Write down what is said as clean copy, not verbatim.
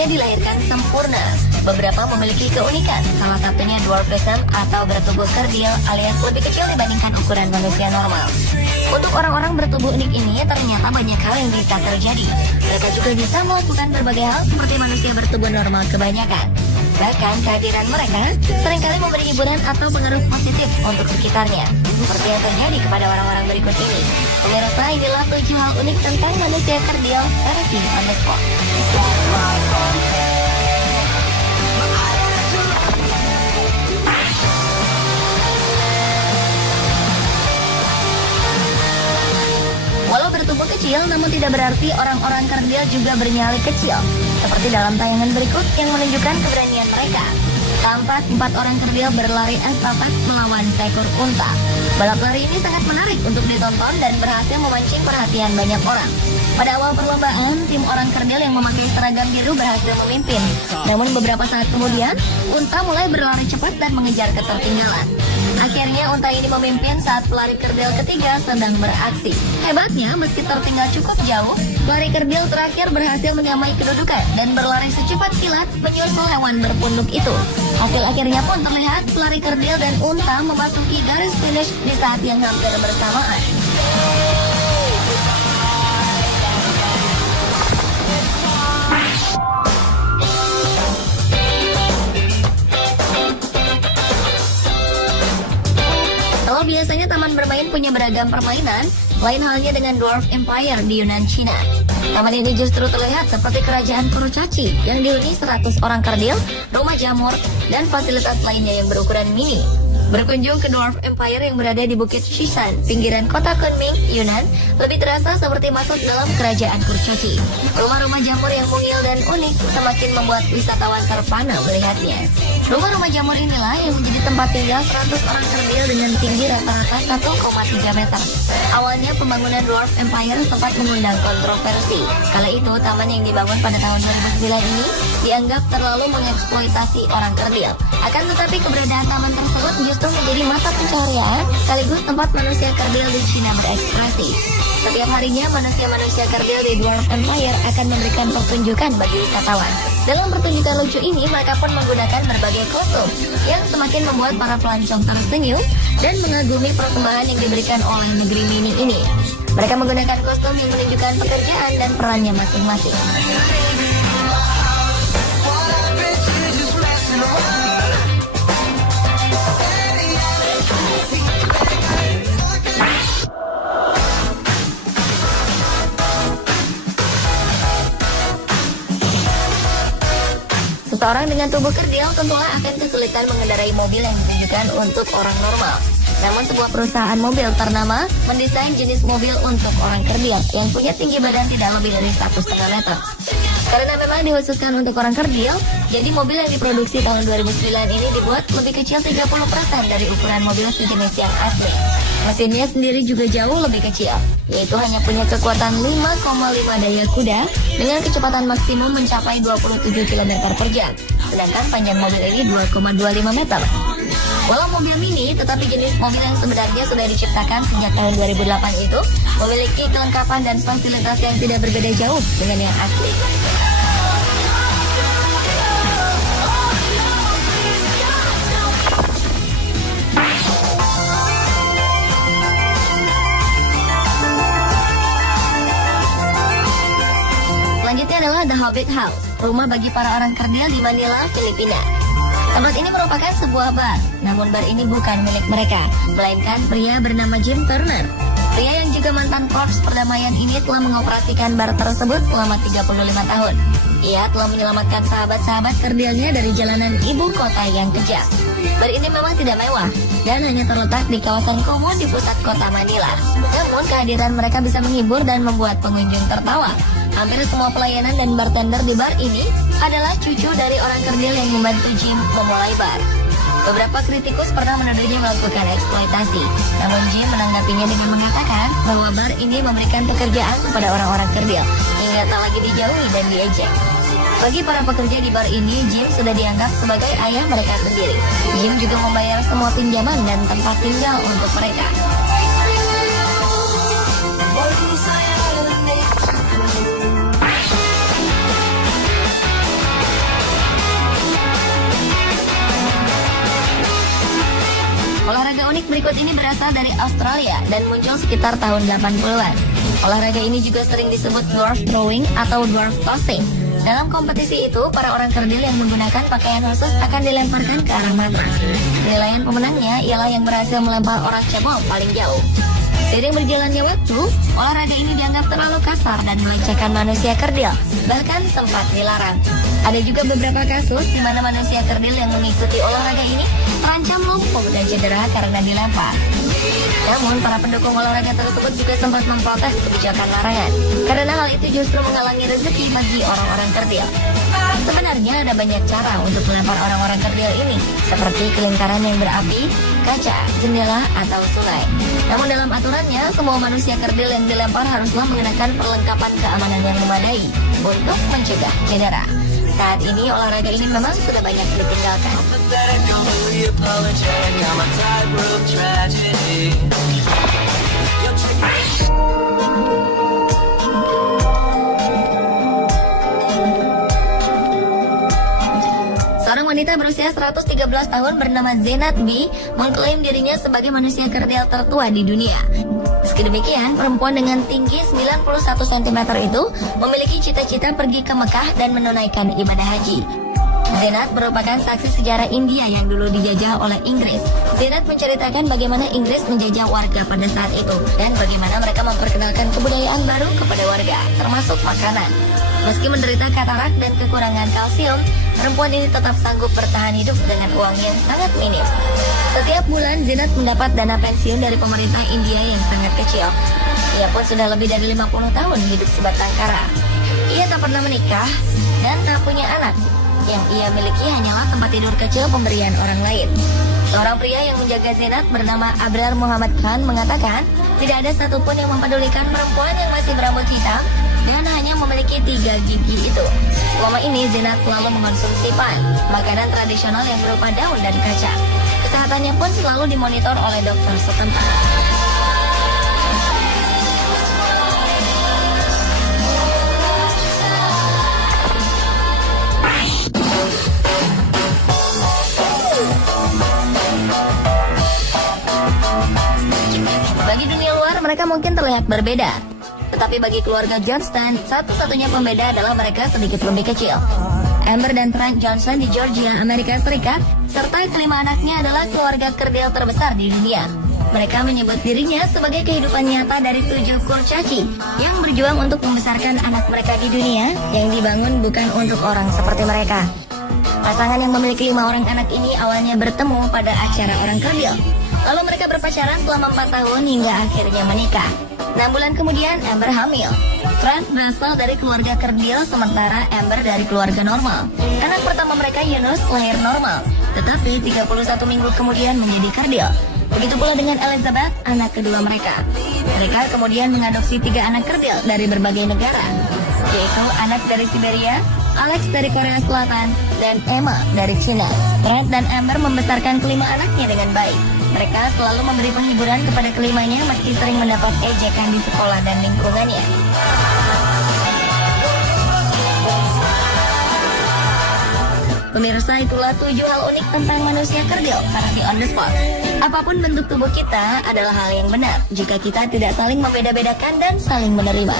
manusia dilahirkan sempurna. Beberapa memiliki keunikan, salah satunya dwarfism atau bertubuh kerdil alias lebih kecil dibandingkan ukuran manusia normal. Untuk orang-orang bertubuh unik ini ternyata banyak hal yang bisa terjadi. Mereka juga bisa melakukan berbagai hal seperti manusia bertubuh normal kebanyakan. Bahkan kehadiran mereka seringkali memberi hiburan atau pengaruh positif untuk sekitarnya, seperti yang terjadi kepada orang-orang berikut ini. Pemirsa, inilah 7 hal unik tentang manusia kerdil versi Underspot. Walau bertubuh kecil, namun tidak berarti orang-orang kerdil juga bernyali kecil. Seperti dalam tayangan berikut yang menunjukkan keberanian mereka. Tampak 4 orang kerdil berlari estafet melawan seekor unta. Balap lari ini sangat menarik untuk ditonton dan berhasil memancing perhatian banyak orang. Pada awal perlombaan, tim orang kerdil yang memakai seragam biru berhasil memimpin. Namun beberapa saat kemudian, unta mulai berlari cepat dan mengejar ketertinggalan. Akhirnya unta ini memimpin saat pelari kerdil ketiga sedang beraksi. Hebatnya, meski tertinggal cukup jauh, pelari kerdil terakhir berhasil menyamai kedudukan dan berlari secepat kilat menyusul hewan berpunduk itu. Hasil akhirnya pun terlihat pelari kerdil dan unta memasuki garis finish di saat yang hampir bersamaan. Kalau biasanya taman bermain punya beragam permainan, lain halnya dengan Dwarf Empire di Yunan, Cina. Taman ini justru terlihat seperti kerajaan kurcaci yang dihuni 100 orang kerdil, rumah jamur, dan fasilitas lainnya yang berukuran mini. Berkunjung ke Dwarf Empire yang berada di Bukit Shishan, pinggiran kota Kunming, Yunan, lebih terasa seperti masuk dalam kerajaan kurcaci. Rumah-rumah jamur yang mungil dan unik semakin membuat wisatawan terpana melihatnya. Rumah-rumah jamur inilah yang menjadi tempat tinggal 100 orang kerdil dengan tinggi rata-rata 1,3 meter. Awalnya pembangunan Dwarf Empire sempat mengundang kontroversi. Kala itu, taman yang dibangun pada tahun 2009 ini dianggap terlalu mengeksploitasi orang kerdil. Akan tetapi keberadaan taman tersebut justru menjadi mata pencaharian sekaligus tempat manusia kerdil di Cina berekspresi. Setiap harinya manusia-manusia kerdil di Dwarf Empire akan memberikan pertunjukan bagi wisatawan. Dalam pertunjukan lucu ini, mereka pun menggunakan berbagai kostum yang semakin membuat para pelancong tersenyum dan mengagumi persembahan yang diberikan oleh negeri mini ini. Mereka menggunakan kostum yang menunjukkan pekerjaan dan perannya masing-masing. Seseorang dengan tubuh kerdil tentulah akan kesulitan mengendarai mobil yang ditujukan untuk orang normal. Namun sebuah perusahaan mobil ternama mendesain jenis mobil untuk orang kerdil yang punya tinggi badan tidak lebih dari 1,5 meter. Karena memang dikhususkan untuk orang kerdil, jadi mobil yang diproduksi tahun 2009 ini dibuat lebih kecil 30% dari ukuran mobil sejenis yang asli. Mesinnya sendiri juga jauh lebih kecil, yaitu hanya punya kekuatan 5,5 daya kuda dengan kecepatan maksimum mencapai 27 km per jam. Sedangkan panjang mobil ini 2,25 meter. Walau mobil mini, tetapi jenis mobil yang sebenarnya sudah diciptakan sejak tahun 2008 itu memiliki kelengkapan dan fasilitas yang tidak berbeda jauh dengan yang asli. Selanjutnya adalah The Hobbit House, rumah bagi para orang kerdil di Manila, Filipina. Tempat ini merupakan sebuah bar, namun bar ini bukan milik mereka, melainkan pria bernama Jim Turner. Pria yang juga mantan korps perdamaian ini telah mengoperasikan bar tersebut selama 35 tahun. Ia telah menyelamatkan sahabat-sahabat kerdilnya dari jalanan ibu kota yang kejam. Bar ini memang tidak mewah dan hanya terletak di kawasan kumuh di pusat kota Manila. Namun kehadiran mereka bisa menghibur dan membuat pengunjung tertawa. Hampir semua pelayanan dan bartender di bar ini adalah cucu dari orang kerdil yang membantu Jim memulai bar. Beberapa kritikus pernah menuduhnya melakukan eksploitasi, namun Jim menanggapinya dengan mengatakan bahwa bar ini memberikan pekerjaan kepada orang-orang kerdil hingga tak lagi dijauhi dan diejek. Bagi para pekerja di bar ini, Jim sudah dianggap sebagai ayah mereka sendiri. Jim juga membayar semua pinjaman dan tempat tinggal untuk mereka. Olahraga unik berikut ini berasal dari Australia dan muncul sekitar tahun 80-an. Olahraga ini juga sering disebut dwarf throwing atau dwarf tossing. Dalam kompetisi itu, para orang kerdil yang menggunakan pakaian khusus akan dilemparkan ke arah matras. Penilaian pemenangnya ialah yang berhasil melempar orang cebol paling jauh. Seiring berjalannya waktu, olahraga ini dianggap terlalu kasar dan melecehkan manusia kerdil, bahkan sempat dilarang. Ada juga beberapa kasus di mana manusia kerdil yang mengikuti olahraga ini terancam lumpuh dan cedera karena dilempar. Namun, para pendukung olahraga tersebut juga sempat memprotes kebijakan larangan, karena hal itu justru menghalangi rezeki bagi orang-orang kerdil. Sebenarnya ada banyak cara untuk melempar orang-orang kerdil ini, seperti kelingkaran yang berapi, kaca, jendela, atau sungai. Namun dalam aturannya, semua manusia kerdil yang dilempar haruslah menggunakan perlengkapan keamanan yang memadai untuk mencegah cedera. Saat ini olahraga ini memang sudah banyak ditinggalkan. Seorang wanita berusia 113 tahun bernama Zenat B mengklaim dirinya sebagai manusia kerdil tertua di dunia. Meski demikian, perempuan dengan tinggi 91 cm itu memiliki cita-cita pergi ke Mekah dan menunaikan ibadah haji. Zenat merupakan saksi sejarah India yang dulu dijajah oleh Inggris. Zenat menceritakan bagaimana Inggris menjajah warga pada saat itu dan bagaimana mereka memperkenalkan kebudayaan baru kepada warga, termasuk makanan. Meski menderita katarak dan kekurangan kalsium, perempuan ini tetap sanggup bertahan hidup dengan uang yang sangat minim. Setiap bulan, Zenat mendapat dana pensiun dari pemerintah India yang sangat kecil. Ia pun sudah lebih dari 50 tahun hidup sebatang kara. Ia tak pernah menikah dan tak punya anak. Yang ia miliki hanyalah tempat tidur kecil pemberian orang lain. Seorang pria yang menjaga Zenat bernama Abrar Muhammad Khan mengatakan, tidak ada satupun yang mempedulikan perempuan yang masih berambut hitam dan hanya memiliki 3 gigi itu. Selama ini Zenat selalu mengonsumsi pan, makanan tradisional yang berupa daun dan kacang. Kesehatannya pun selalu dimonitor oleh dokter setempat. Bagi dunia luar, mereka mungkin terlihat berbeda. Tetapi bagi keluarga Johnston, satu-satunya pembeda adalah mereka sedikit lebih kecil. Amber dan Trent Johnson di Georgia, Amerika Serikat, serta kelima anaknya adalah keluarga kerdil terbesar di dunia. Mereka menyebut dirinya sebagai kehidupan nyata dari 7 kurcaci yang berjuang untuk membesarkan anak mereka di dunia yang dibangun bukan untuk orang seperti mereka. Pasangan yang memiliki 5 orang anak ini awalnya bertemu pada acara orang kerdil. Lalu mereka berpacaran selama 4 tahun hingga akhirnya menikah. 6 bulan kemudian Amber hamil. Trent berasal dari keluarga kerdil sementara Amber dari keluarga normal. Anak pertama mereka Yunus lahir normal, tetapi 31 minggu kemudian menjadi kerdil. Begitu pula dengan Elizabeth, anak kedua mereka. Mereka kemudian mengadopsi 3 anak kerdil dari berbagai negara, yaitu anak dari Siberia, Alex dari Korea Selatan, dan Emma dari Cina. Trent dan Amber membesarkan kelima anaknya dengan baik. Mereka selalu memberi penghiburan kepada kelimanya meski sering mendapat ejekan di sekolah dan lingkungannya. Pemirsa, itulah 7 hal unik tentang manusia kerdil versi On The Spot. Apapun bentuk tubuh kita adalah hal yang benar jika kita tidak saling membeda-bedakan dan saling menerima.